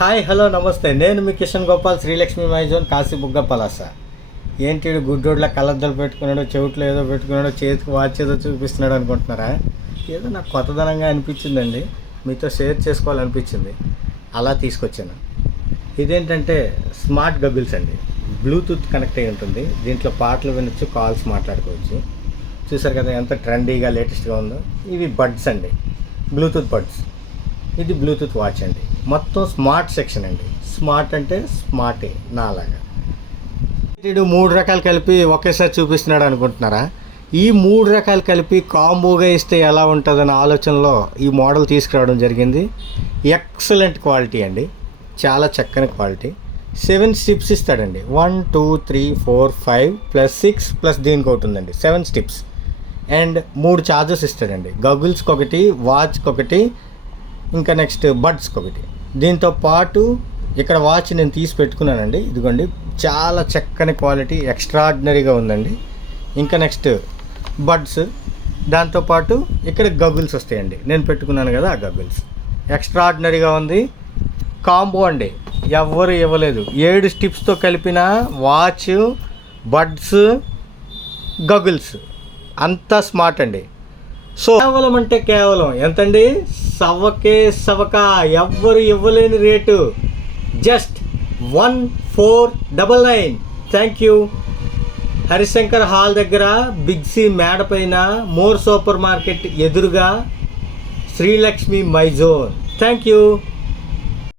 Hi hello నమస్తే. నేను మీ Kishan Gopal, Srilakshmi MyZone, Kashibugga Palasa. ఏంటి వీడు గుడ్డోడ్ల కళ్ళద్దాలు పెట్టుకున్నాడు, చెవిట్లో ఏదో పెట్టుకున్నాడు, చేతికి వాచ్ ఏదో చూపిస్తున్నాడు అనుకుంటున్నారా? ఏదో నాకు కొత్తదనంగా అనిపించిందండి, మీతో షేర్ చేసుకోవాలనిపించింది, అలా తీసుకొచ్చాను. ఇదేంటంటే స్మార్ట్ గగుల్స్ అండి. బ్లూటూత్ కనెక్ట్ అయి ఉంటుంది. దీంట్లో పాటలు వినొచ్చు, కాల్స్ మాట్లాడుకోవచ్చు. చూసారు కదా ఎంత ట్రెండీగా లేటెస్ట్గా ఉందో. ఇవి బడ్స్ అండి, బ్లూటూత్ బడ్స్. ఇది బ్లూటూత్ వాచ్ అండి. మొత్తం స్మార్ట్ సెక్షన్ అండి. స్మార్ట్ అంటే స్మార్టే నాలాగా. వీడు 3 రకాలు కలిపి ఒకేసారి చూపిస్తున్నాడు అనుకుంటున్నారా? ఈ 3 రకాలు కలిపి కాంబోగా ఇస్తే ఎలా ఉంటుందన్న ఆలోచనలో ఈ మోడల్ తీసుకురావడం జరిగింది. ఎక్సలెంట్ క్వాలిటీ అండి, చాలా చక్కని క్వాలిటీ. 7 స్టిప్స్ ఇస్తాడండి. 1 2 3 4 5 ప్లస్ 6 ప్లస్ దీనికి ఒకటి ఉందండి, 7 స్టిప్స్. అండ్ 3 ఛార్జెస్ ఇస్తాడండి. గగుల్స్కి ఒకటి, వాచ్కి ఒకటి, ఇంకా నెక్స్ట్ బడ్స్కి ఒకటి. దీంతో పాటు ఇక్కడ వాచ్ నేను తీసి పెట్టుకున్నానండి, ఇదిగోండి. చాలా చక్కని క్వాలిటీ, ఎక్స్ట్రాడినరీగా ఉందండి. ఇంకా నెక్స్ట్ బడ్స్, దాంతోపాటు ఇక్కడ గగుల్స్ వస్తాయండి. నేను పెట్టుకున్నాను కదా ఆ గగుల్స్. ఎక్స్ట్రాడినరీగా ఉంది. కాంబో అండి, ఎవ్వరు ఇవ్వలేదు. 7 స్టిప్స్తో కలిపిన వాచ్, బడ్స్, గగుల్స్, అంతా స్మార్ట్ అండి. సో కేవలం అంటే కేవలం ఎంతండి? సవక ఎవ్వరు ఇవ్వలేని rate, just 1499. Thank you. Harishankar hall దగ్గర బిగ్ సి మేడ పైన మోర్ సూపర్ మార్కెట్ ఎదురుగా శ్రీలక్ష్మి మైజోన్. Thank you.